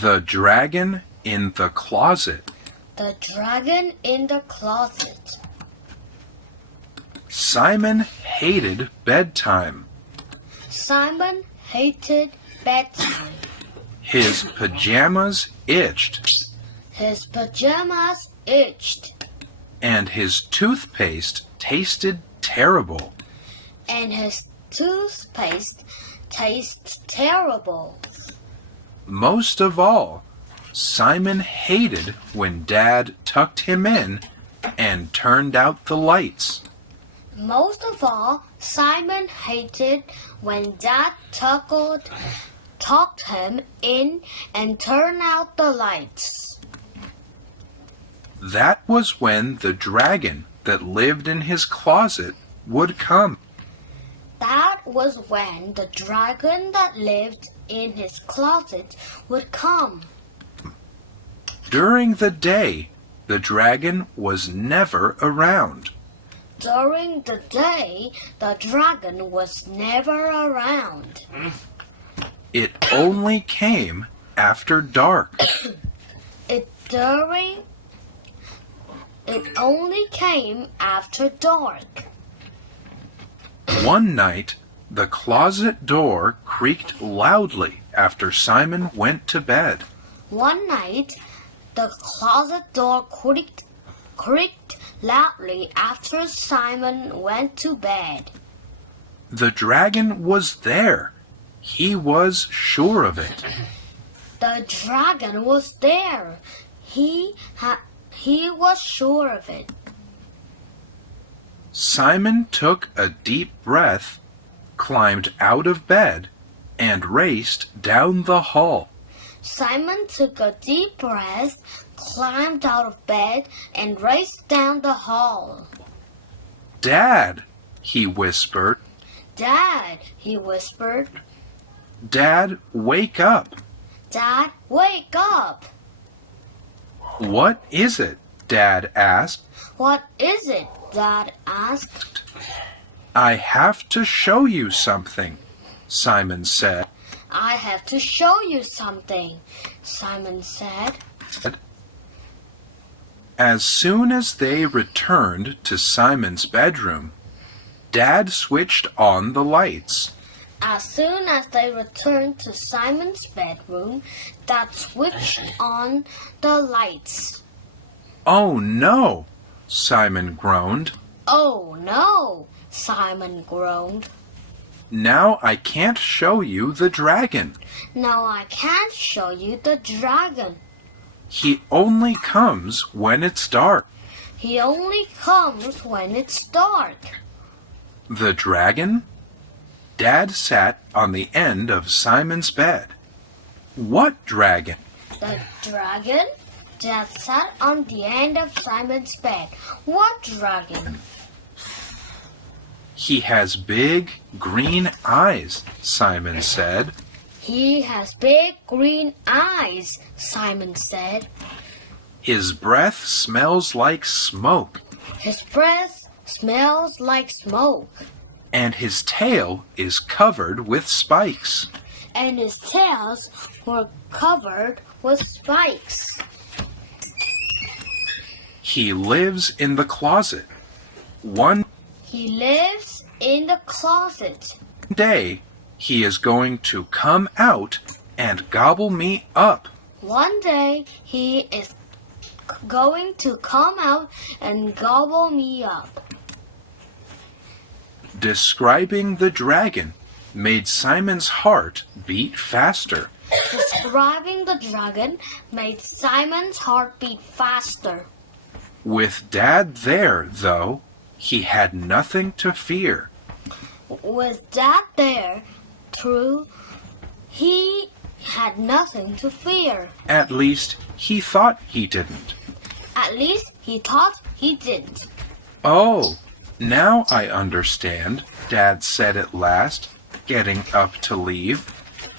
The Dragon in the Closet. The Dragon in the Closet. Simon hated bedtime. Simon hated bedtime. His pajamas itched. His pajamas itched. And his toothpaste tasted terrible. And his toothpaste tastes terrible. Most of all, Simon hated when Dad tucked him in and turned out the lights. Most of all, Simon hated when Dad tucked him in and turned out the lights. That was when the dragon that lived in his closet would come. That was when the dragon that lived in his closet would come. During the day, the dragon was never around. During the day, the dragon was never around. It only came after dark. It only came after dark. One night, the closet door creaked loudly after Simon went to bed. One night, the closet door creaked loudly after Simon went to bed. The dragon was there. He was sure of it. The dragon was there. He was sure of it. Simon took a deep breath, climbed out of bed, and raced down the hall. Simon took a deep breath, climbed out of bed, and raced down the hall. "Dad," he whispered. "Dad," he whispered. "Dad, wake up." "Dad, wake up." "What is it?" Dad asked. "What is it?" Dad asked. "I have to show you something," Simon said. "I have to show you something," Simon said. As soon as they returned to Simon's bedroom, Dad switched on the lights. As soon as they returned to Simon's bedroom, Dad switched on the lights. "Oh no!" Simon groaned. "Oh no!" Simon groaned. "Now I can't show you the dragon. "Now I can't show you the dragon. He only comes when it's dark." He only comes when it's dark." "The dragon?" Dad sat on the end of Simon's bed. "What dragon?" "The dragon?" Dad sat on the end of Simon's bed. "What dragon?" "He has big green eyes," Simon said. "He has big green eyes," Simon said. "His breath smells like smoke." "His breath smells like smoke." "And his tail is covered with spikes." "And his tails were covered with spikes." "He lives in the closet. One "He lives in the closet. day, he is going to come out and gobble me up." One day he is going to come out and gobble me up." Describing the dragon made Simon's heart beat faster. Describing the dragon made Simon's heart beat faster. With Dad there, though, he had nothing to fear. With Dad there, he had nothing to fear. At least, he thought he didn't. At least he thought he didn't. "Oh, now I understand," Dad said at last, getting up to leave.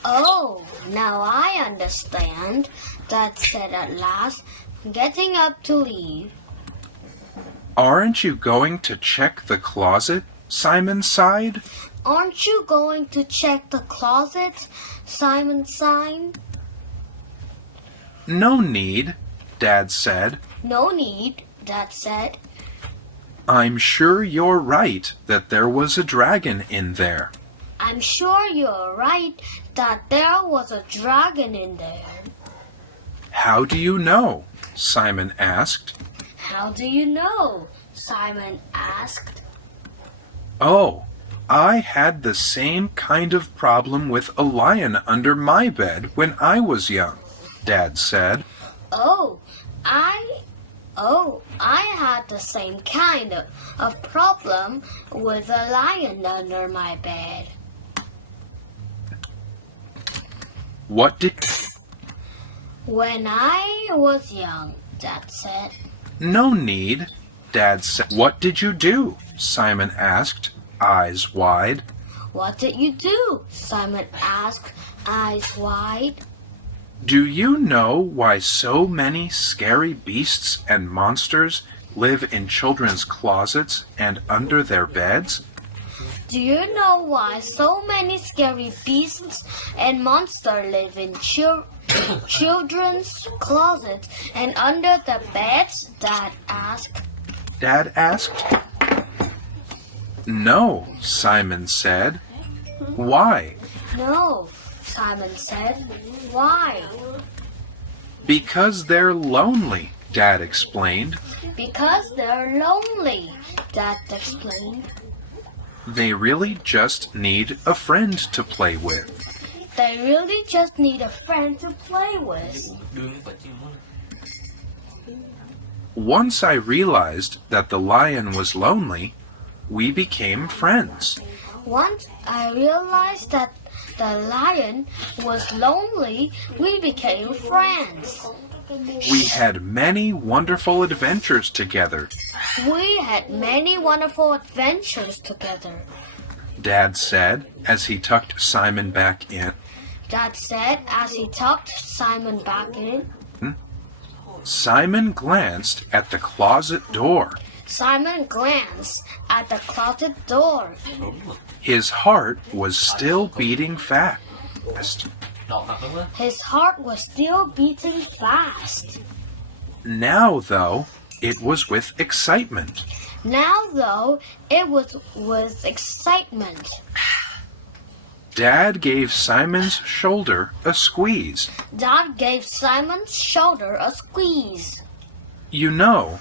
"Oh, now I understand," Dad said at last, getting up to leave. "Aren't you going to check the closet?" Simon sighed. "Aren't you going to check the closet?" Simon sighed. No need, Dad said. No need, Dad said. I'm sure you're right that there was a dragon in there. I'm sure you're right that there was a dragon in there. How do you know? Simon asked. How do you know? Simon asked. Oh, I had the same kind of problem with a lion under my bed when I was young, Dad said. Oh, I had the same kind of problem with a lion under my bed. What did... When I was young, Dad said. No need, Dad said. What did you do? Simon asked, eyes wide. What did you do? Simon asked, eyes wide. Do you know why so many scary beasts and monsters live in children's closets and under their beds? Do you know why so many scary beasts and monsters live in children's closets and under the beds? Dad asked. No, Simon said. Why? No, Simon said. Why? Because they're lonely, Dad explained. Because they're lonely, Dad explained. They really just need a friend to play with. They really just need a friend to play with. Once I realized that the lion was lonely, we became friends. Once I realized that the lion was lonely, we became friends. We had many wonderful adventures together, We had many wonderful adventures together, Dad said as he tucked Simon back in. Dad said as he tucked Simon back in. Simon glanced at the closet door. Simon glanced at the closet door. His heart was still beating fast. His heart was still beating fast. Now, though, it was with excitement. Now, though, it was with excitement. Dad gave Simon's shoulder a squeeze. Dad gave Simon's shoulder a squeeze. You know,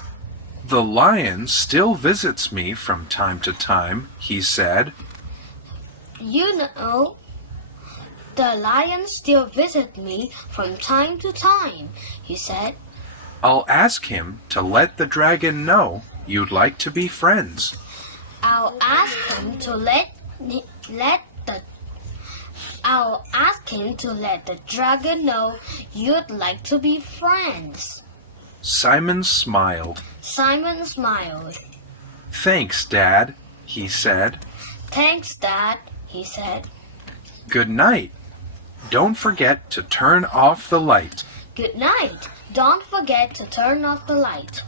the lion still visits me from time to time, he said. You know, the lion still visits me from time to time, he said. I'll ask him to let the dragon know you'd like to be friends. I'll ask him to let the dragon know you'd like to be friends. Simon smiled. Simon smiled. Thanks, Dad, he said. Thanks, Dad, he said. Good night. Don't forget to turn off the light. Good night. Don't forget to turn off the light.